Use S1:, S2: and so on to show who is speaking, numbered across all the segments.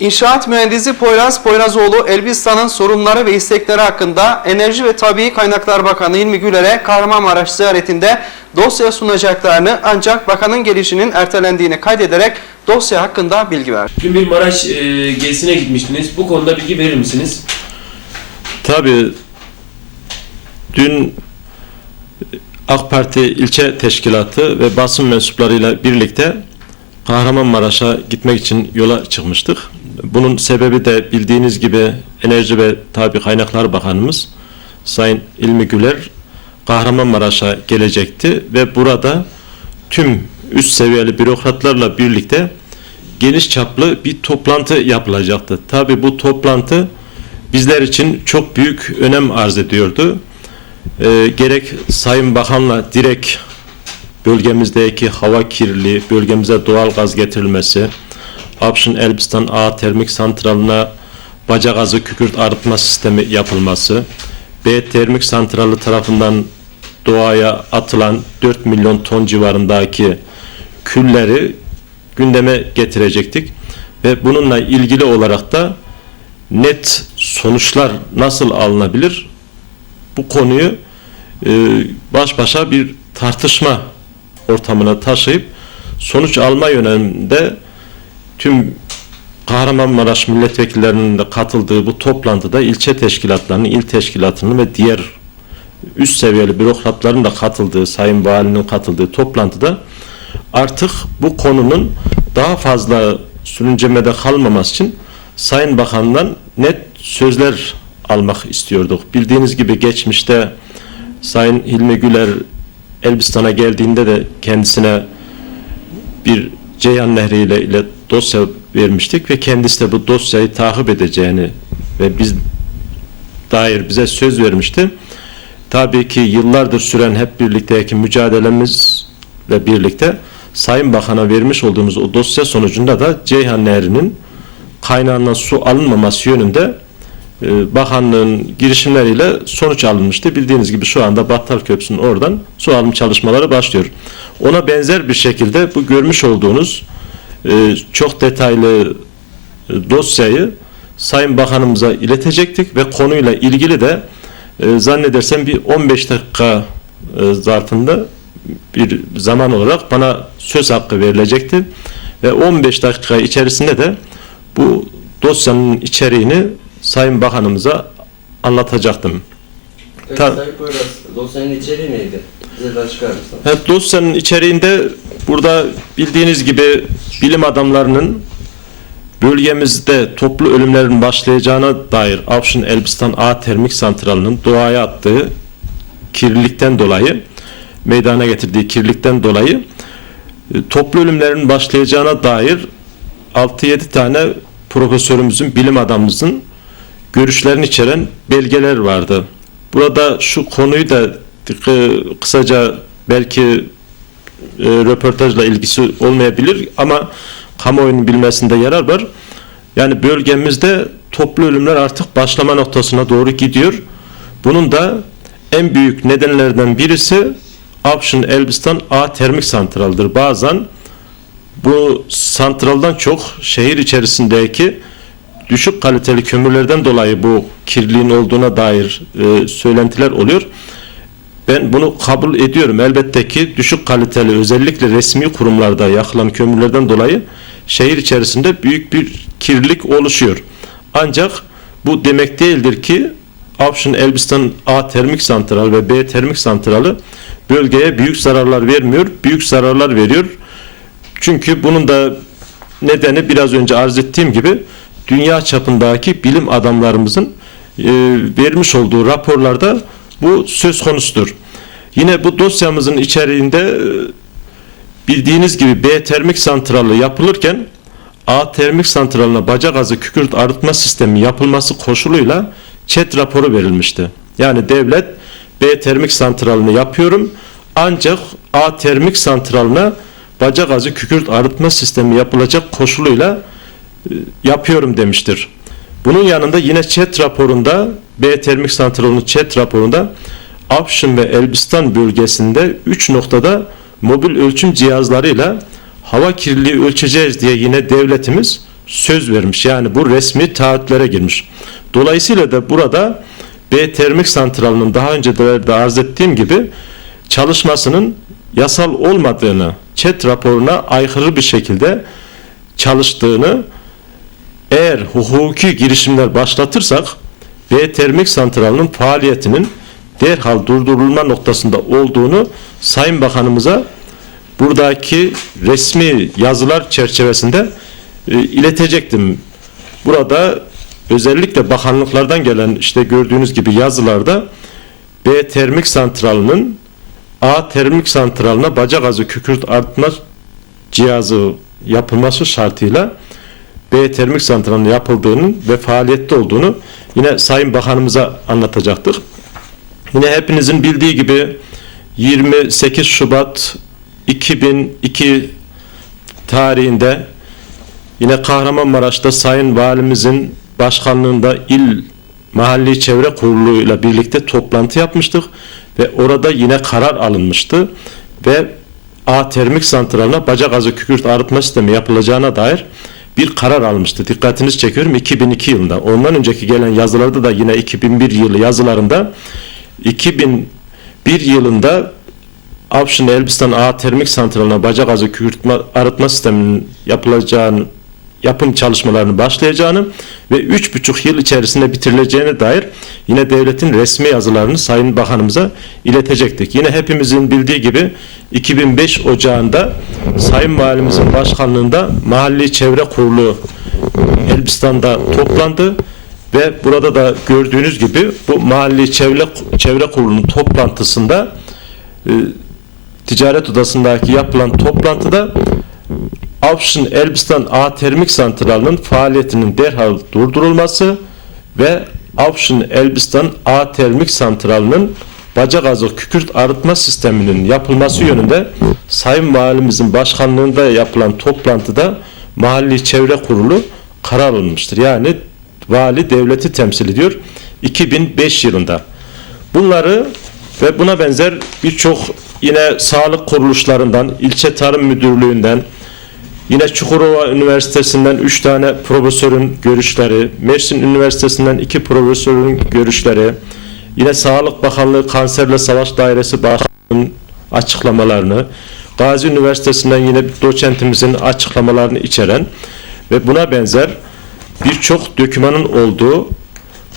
S1: İnşaat mühendisi Poyraz Poyrazoğlu, Elbistan'ın sorunları ve istekleri hakkında Enerji ve Tabii Kaynaklar Bakanı İlmi Güler'e Kahramanmaraş ziyaretinde dosya sunacaklarını ancak bakanın gelişinin ertelendiğini kaydederek dosya hakkında bilgi verdi.
S2: Dün bir Maraş e, gezisine gitmiştiniz. Bu konuda bilgi verir misiniz?
S3: Tabii dün AK Parti ilçe teşkilatı ve basın mensuplarıyla birlikte Kahramanmaraş'a gitmek için yola çıkmıştık. Bunun sebebi de bildiğiniz gibi Enerji ve Tabi Kaynaklar Bakanımız Sayın İlmi Güler Kahramanmaraş'a gelecekti ve burada tüm üst seviyeli bürokratlarla birlikte geniş çaplı bir toplantı yapılacaktı. Tabi bu toplantı bizler için çok büyük önem arz ediyordu. Ee, gerek Sayın Bakan'la direkt bölgemizdeki hava kirliliği, bölgemize doğal gaz getirilmesi, Afşin Elbistan A termik santralına baca gazı kükürt arıtma sistemi yapılması, B termik santralı tarafından doğaya atılan 4 milyon ton civarındaki külleri gündeme getirecektik ve bununla ilgili olarak da net sonuçlar nasıl alınabilir? Bu konuyu e, baş başa bir tartışma ortamına taşıyıp sonuç alma yönünde tüm Kahramanmaraş milletvekillerinin de katıldığı bu toplantıda ilçe teşkilatlarının, il teşkilatının ve diğer üst seviyeli bürokratların da katıldığı, Sayın Valinin katıldığı toplantıda artık bu konunun daha fazla sürüncemede kalmaması için Sayın Bakan'dan net sözler almak istiyorduk. Bildiğiniz gibi geçmişte Sayın Hilmi Güler Elbistan'a geldiğinde de kendisine bir Ceyhan Nehri ile, ile dosya vermiştik ve kendisi de bu dosyayı takip edeceğini ve biz dair bize söz vermişti. Tabii ki yıllardır süren hep birlikteki mücadelemizle birlikte Sayın Bakan'a vermiş olduğumuz o dosya sonucunda da Ceyhan Nehri'nin kaynağından su alınmaması yönünde e, bakanlığın girişimleriyle sonuç alınmıştı. Bildiğiniz gibi şu anda Battal Köprüsü'nün oradan su alım çalışmaları başlıyor. Ona benzer bir şekilde bu görmüş olduğunuz çok detaylı e, dosyayı Sayın Bakanımıza iletecektik ve konuyla ilgili de e, zannedersem bir 15 dakika e, zarfında bir zaman olarak bana söz hakkı verilecekti ve 15 dakika içerisinde de bu dosyanın içeriğini Sayın Bakanımıza anlatacaktım.
S4: Evet,
S3: Tabii.
S4: Sayın Poyraz, dosyanın içeriği neydi?
S3: Evet, dosyanın içeriğinde burada bildiğiniz gibi bilim adamlarının bölgemizde toplu ölümlerin başlayacağına dair Afşin Elbistan A termik santralının doğaya attığı kirlilikten dolayı meydana getirdiği kirlilikten dolayı e, toplu ölümlerin başlayacağına dair 6-7 tane profesörümüzün, bilim adamımızın görüşlerini içeren belgeler vardı. Burada şu konuyu da kısaca belki e, röportajla ilgisi olmayabilir ama kamuoyunun bilmesinde yarar var. Yani bölgemizde toplu ölümler artık başlama noktasına doğru gidiyor. Bunun da en büyük nedenlerden birisi Afşin Elbistan A termik santraldır. Bazen bu santraldan çok şehir içerisindeki düşük kaliteli kömürlerden dolayı bu kirliliğin olduğuna dair e, söylentiler oluyor. Ben bunu kabul ediyorum. Elbette ki düşük kaliteli özellikle resmi kurumlarda yakılan kömürlerden dolayı şehir içerisinde büyük bir kirlilik oluşuyor. Ancak bu demek değildir ki Afşin Elbistan A termik santral ve B termik santralı bölgeye büyük zararlar vermiyor. Büyük zararlar veriyor. Çünkü bunun da nedeni biraz önce arz ettiğim gibi dünya çapındaki bilim adamlarımızın e, vermiş olduğu raporlarda bu söz konusudur. Yine bu dosyamızın içeriğinde e, bildiğiniz gibi B termik santralı yapılırken A termik santralına baca gazı kükürt arıtma sistemi yapılması koşuluyla ÇED raporu verilmişti. Yani devlet B termik santralını yapıyorum ancak A termik santralına baca gazı kükürt arıtma sistemi yapılacak koşuluyla e, yapıyorum demiştir. Bunun yanında yine ÇED raporunda B termik santralının ÇED raporunda Afşin ve Elbistan bölgesinde 3 noktada mobil ölçüm cihazlarıyla hava kirliliği ölçeceğiz diye yine devletimiz söz vermiş. Yani bu resmi taahhütlere girmiş. Dolayısıyla da burada B termik santralının daha önce de arz ettiğim gibi çalışmasının yasal olmadığını, ÇED raporuna aykırı bir şekilde çalıştığını eğer hukuki girişimler başlatırsak B termik santralının faaliyetinin derhal durdurulma noktasında olduğunu Sayın Bakanımıza buradaki resmi yazılar çerçevesinde e, iletecektim. Burada özellikle bakanlıklardan gelen işte gördüğünüz gibi yazılarda B termik santralının A termik santralına baca gazı kükürt artma cihazı yapılması şartıyla B termik santralının yapıldığının ve faaliyette olduğunu yine Sayın Bakanımıza anlatacaktık. Yine hepinizin bildiği gibi 28 Şubat 2002 tarihinde yine Kahramanmaraş'ta Sayın Valimizin başkanlığında il Mahalli Çevre Kurulu ile birlikte toplantı yapmıştık ve orada yine karar alınmıştı ve A termik santraline baca gazı kükürt arıtma sistemi yapılacağına dair bir karar almıştı. Dikkatinizi çekiyorum 2002 yılında. Ondan önceki gelen yazılarda da yine 2001 yılı yazılarında 2001 yılında Avşin Elbistan A termik santraline baca gazı kükürtme arıtma sisteminin yapılacağını yapım çalışmalarını başlayacağını ve üç buçuk yıl içerisinde bitirileceğine dair yine devletin resmi yazılarını Sayın Bakanımıza iletecektik. Yine hepimizin bildiği gibi 2005 Ocağı'nda Sayın Valimizin başkanlığında Mahalli Çevre Kurulu Elbistan'da toplandı ve burada da gördüğünüz gibi bu Mahalli Çevre, Çevre Kurulu'nun toplantısında e, ticaret odasındaki yapılan toplantıda Avşin Elbistan A termik santralının faaliyetinin derhal durdurulması ve Avşin Elbistan A termik santralının baca gazı kükürt arıtma sisteminin yapılması yönünde Sayın Valimizin başkanlığında yapılan toplantıda Mahalli Çevre Kurulu karar alınmıştır. Yani vali devleti temsil ediyor 2005 yılında. Bunları ve buna benzer birçok yine sağlık kuruluşlarından, ilçe tarım müdürlüğünden, Yine Çukurova Üniversitesi'nden 3 tane profesörün görüşleri, Mersin Üniversitesi'nden 2 profesörün görüşleri, yine Sağlık Bakanlığı Kanserle Savaş Dairesi Bakanlığı'nın açıklamalarını, Gazi Üniversitesi'nden yine doçentimizin açıklamalarını içeren ve buna benzer birçok dokümanın olduğu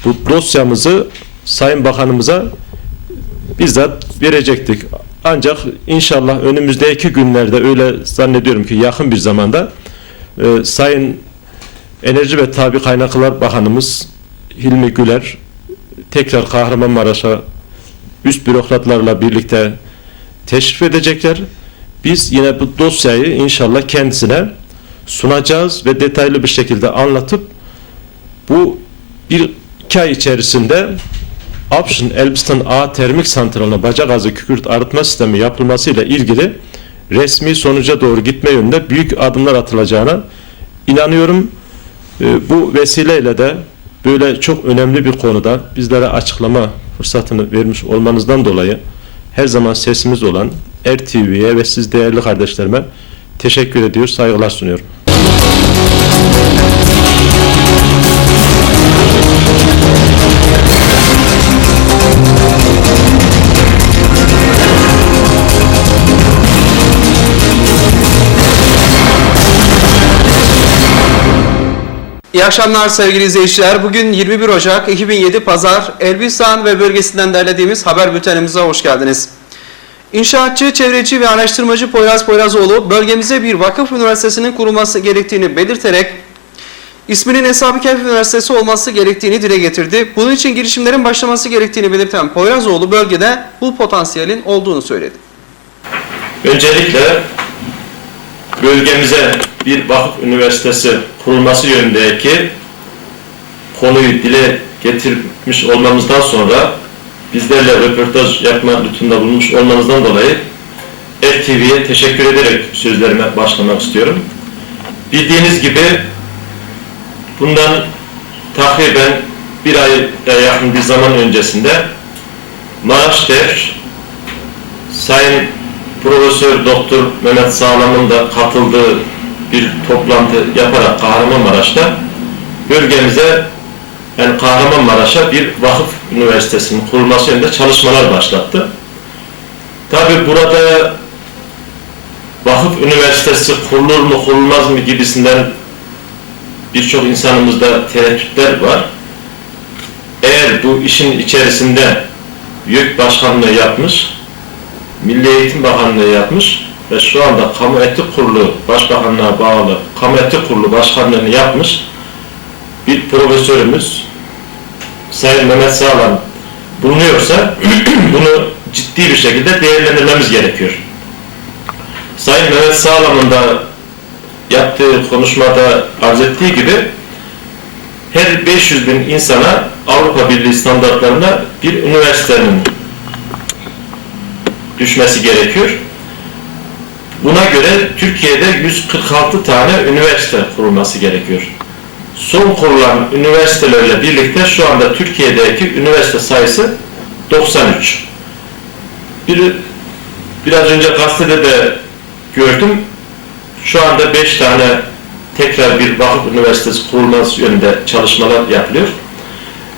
S3: bu dosyamızı Sayın Bakanımıza bizzat verecektik. Ancak inşallah önümüzdeki günlerde öyle zannediyorum ki yakın bir zamanda e, Sayın Enerji ve Tabi Kaynaklar Bakanımız Hilmi Güler tekrar Kahramanmaraş'a üst bürokratlarla birlikte teşrif edecekler. Biz yine bu dosyayı inşallah kendisine sunacağız ve detaylı bir şekilde anlatıp bu bir iki ay içerisinde Option Elbistan A termik santraline baca gazı kükürt arıtma sistemi yapılmasıyla ilgili resmi sonuca doğru gitme yönünde büyük adımlar atılacağına inanıyorum. Ee, Bu vesileyle de böyle çok önemli bir konuda bizlere açıklama fırsatını vermiş olmanızdan dolayı her zaman sesimiz olan RTV'ye ve siz değerli kardeşlerime teşekkür ediyor, saygılar sunuyorum.
S1: Akşamlar sevgili izleyiciler. Bugün 21 Ocak 2007 Pazar Elbistan ve bölgesinden derlediğimiz haber bültenimize hoş geldiniz. İnşaatçı, çevreci ve araştırmacı Poyraz Poyrazoğlu bölgemize bir vakıf üniversitesinin kurulması gerektiğini belirterek isminin Eshab-ı Kehf Üniversitesi olması gerektiğini dile getirdi. Bunun için girişimlerin başlaması gerektiğini belirten Poyrazoğlu bölgede bu potansiyelin olduğunu söyledi.
S3: Öncelikle bölgemize bir vakıf üniversitesi kurulması yönündeki konuyu dile getirmiş olmamızdan sonra bizlerle röportaj yapma lütfunda bulunmuş olmanızdan dolayı RTV'ye teşekkür ederek sözlerime başlamak istiyorum. Bildiğiniz gibi bundan takriben bir aya yakın bir zaman öncesinde Maraş Der Sayın Profesör Doktor Mehmet Sağlam'ın da katıldığı bir toplantı yaparak Kahramanmaraş'ta bölgemize yani Kahramanmaraş'a bir vakıf üniversitesinin kurulması yönünde çalışmalar başlattı. Tabi burada vakıf üniversitesi kurulur mu kurulmaz mı gibisinden birçok insanımızda tereddütler var. Eğer bu işin içerisinde YÖK Başkanlığı yapmış, Milli Eğitim Bakanlığı yapmış ve şu anda Kamu Etik Kurulu Başbakanlığa bağlı Kamu Etik Kurulu Başkanlığını yapmış bir profesörümüz Sayın Mehmet Sağlam bulunuyorsa bunu ciddi bir şekilde değerlendirmemiz gerekiyor. Sayın Mehmet Sağlam'ın da yaptığı konuşmada arz ettiği gibi her 500 bin insana Avrupa Birliği standartlarında bir üniversitenin düşmesi gerekiyor. Buna göre Türkiye'de 146 tane üniversite kurulması gerekiyor. Son kurulan üniversitelerle birlikte şu anda Türkiye'deki üniversite sayısı 93. Bir, biraz önce gazetede de gördüm. Şu anda 5 tane tekrar bir vakıf üniversitesi kurulması yönünde çalışmalar yapılıyor.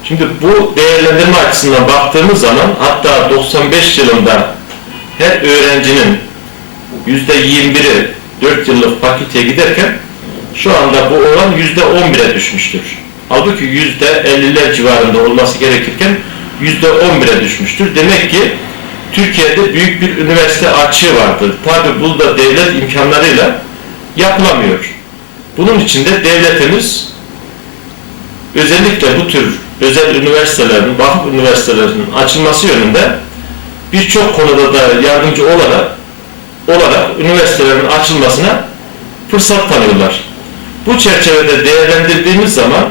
S3: Şimdi bu değerlendirme açısından baktığımız zaman hatta 95 yılında her öğrencinin yüzde 21'i 4 yıllık fakülteye giderken şu anda bu oran yüzde 11'e düşmüştür. Halbuki yüzde 50'ler civarında olması gerekirken yüzde 11'e düşmüştür. Demek ki Türkiye'de büyük bir üniversite açığı vardır. Tabi bu da devlet imkanlarıyla yapılamıyor. Bunun için de devletimiz özellikle bu tür özel üniversitelerin, vakıf üniversitelerinin açılması yönünde birçok konuda da yardımcı olarak olarak üniversitelerin açılmasına fırsat tanıyorlar. Bu çerçevede değerlendirdiğimiz zaman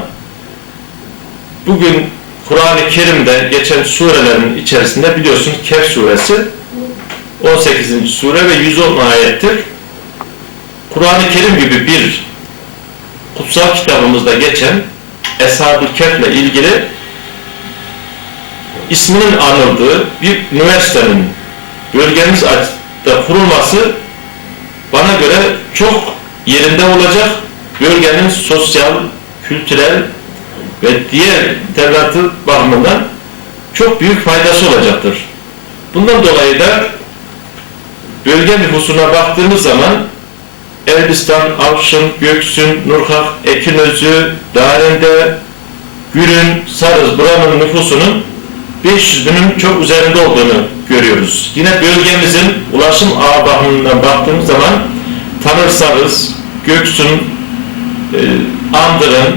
S3: bugün Kur'an-ı Kerim'de geçen surelerin içerisinde biliyorsun Kehf suresi 18. sure ve 110 ayettir. Kur'an-ı Kerim gibi bir kutsal kitabımızda geçen Eshab-ı Kehf'le ilgili isminin anıldığı bir üniversitenin bölgemiz da kurulması bana göre çok yerinde olacak. Bölgenin sosyal, kültürel ve diğer tebligatı bakımından çok büyük faydası olacaktır. Bundan dolayı da bölge nüfusuna baktığımız zaman Elbistan, Avşın, Göksün, Nurhak, Ekinözü, Darende, Gürün, Sarız buranın nüfusunun 500 binin çok üzerinde olduğunu görüyoruz. Yine bölgemizin ulaşım ağı bakımından baktığımız zaman Tanırsarız, Göksun, e, Andırın,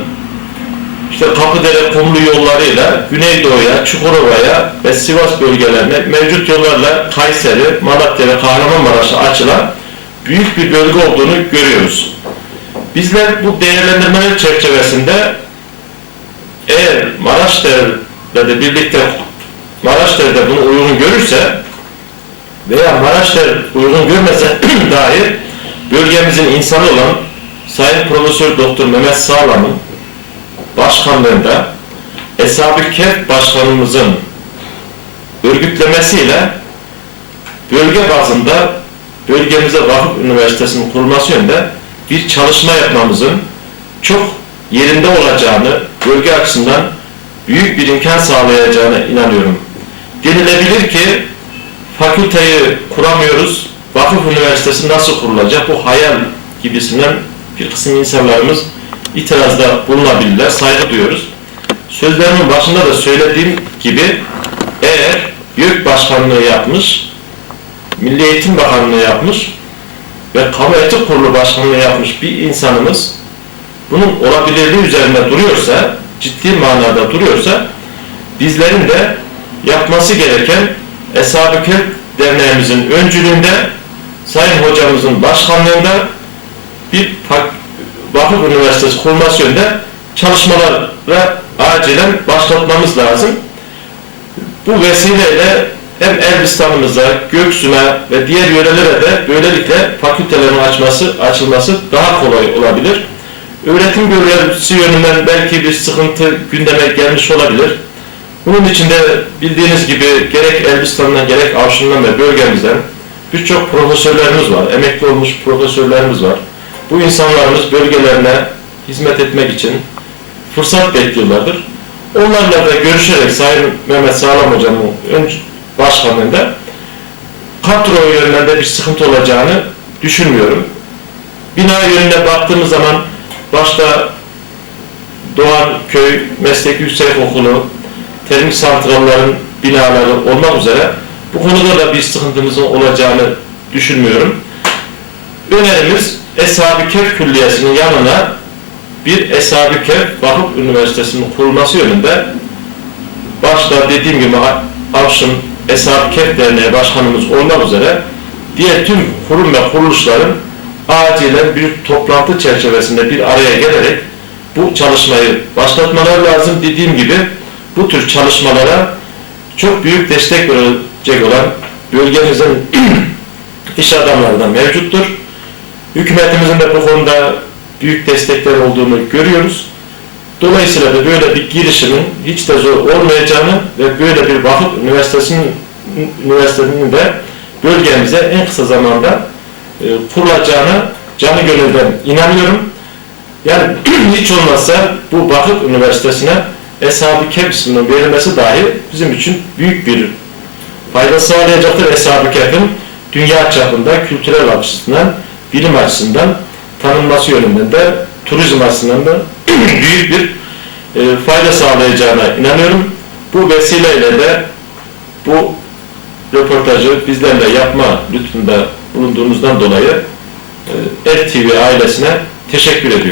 S3: işte Kapıdere kumlu yollarıyla Güneydoğu'ya, Çukurova'ya ve Sivas bölgelerine mevcut yollarla Kayseri, Malatya ve Kahramanmaraş'a açılan büyük bir bölge olduğunu görüyoruz. Bizler bu değerlendirmeler çerçevesinde eğer Maraş'la de birlikte Maraş'ta da bunu uygun görürse veya Maraş'ta uygun görmese dahi bölgemizin insanı olan Sayın Profesör Doktor Mehmet Sağlam'ın başkanlığında Eshab-ı Kehf Başkanımızın örgütlemesiyle bölge bazında bölgemize vakıf üniversitesinin kurulması yönünde bir çalışma yapmamızın çok yerinde olacağını, bölge açısından büyük bir imkan sağlayacağına inanıyorum. Denilebilir ki fakülteyi kuramıyoruz, vakıf üniversitesi nasıl kurulacak bu hayal gibisinden bir kısım insanlarımız itirazda bulunabilirler, saygı duyuyoruz. Sözlerimin başında da söylediğim gibi eğer YÖK Başkanlığı yapmış, Milli Eğitim Bakanlığı yapmış ve Kamu Etik Kurulu Başkanlığı yapmış bir insanımız bunun olabilirliği üzerinde duruyorsa, ciddi manada duruyorsa bizlerin de yapması gereken Eshab-ı Derneğimizin öncülüğünde Sayın Hocamızın başkanlığında bir vakıf üniversitesi kurulması yönünde çalışmalara acilen başlatmamız lazım. Bu vesileyle hem Elbistan'ımıza, Göksu'na ve diğer yörelere de böylelikle fakültelerin açması, açılması daha kolay olabilir. Öğretim görevlisi yönünden belki bir sıkıntı gündeme gelmiş olabilir. Bunun için de bildiğiniz gibi gerek Elbistan'dan gerek Avşin'den ve bölgemizden birçok profesörlerimiz var, emekli olmuş profesörlerimiz var. bu insanlarımız bölgelerine hizmet etmek için fırsat bekliyorlardır. Onlarla da görüşerek Sayın Mehmet Sağlam Hocam'ın başkanlığında kadro yönünden de bir sıkıntı olacağını düşünmüyorum. Bina yönüne baktığımız zaman başta Doğan Köy Meslek Yüksek Okulu, termik santrallerin binaları olmak üzere bu konuda da bir sıkıntımızın olacağını düşünmüyorum. Önerimiz Eshab-ı Kehf Külliyesi'nin yanına bir Eshab-ı Kehf Vakıf Üniversitesi'nin kurulması yönünde başta dediğim gibi Avşın Eshab-ı Kehf Derneği Başkanımız olmak üzere diğer tüm kurum ve kuruluşların acilen bir toplantı çerçevesinde bir araya gelerek bu çalışmayı başlatmaları lazım. Dediğim gibi bu tür çalışmalara çok büyük destek verecek olan bölgemizin iş adamları da mevcuttur. Hükümetimizin de bu konuda büyük destekler olduğunu görüyoruz. Dolayısıyla da böyle bir girişimin hiç de zor olmayacağını ve böyle bir vakıf üniversitesinin üniversitenin de bölgemize en kısa zamanda e, kurulacağını canı gönülden inanıyorum. Yani hiç olmazsa bu vakıf üniversitesine Eshab-ı Kehf isminin verilmesi dahi bizim için büyük bir fayda sağlayacaktır. Eshab-ı Kehf'in dünya çapında kültürel açısından, bilim açısından tanınması yönünden de turizm açısından da büyük bir e, fayda sağlayacağına inanıyorum. Bu vesileyle de bu röportajı bizlerle yapma lütfunda bulunduğunuzdan dolayı e, RTV ailesine teşekkür ediyorum.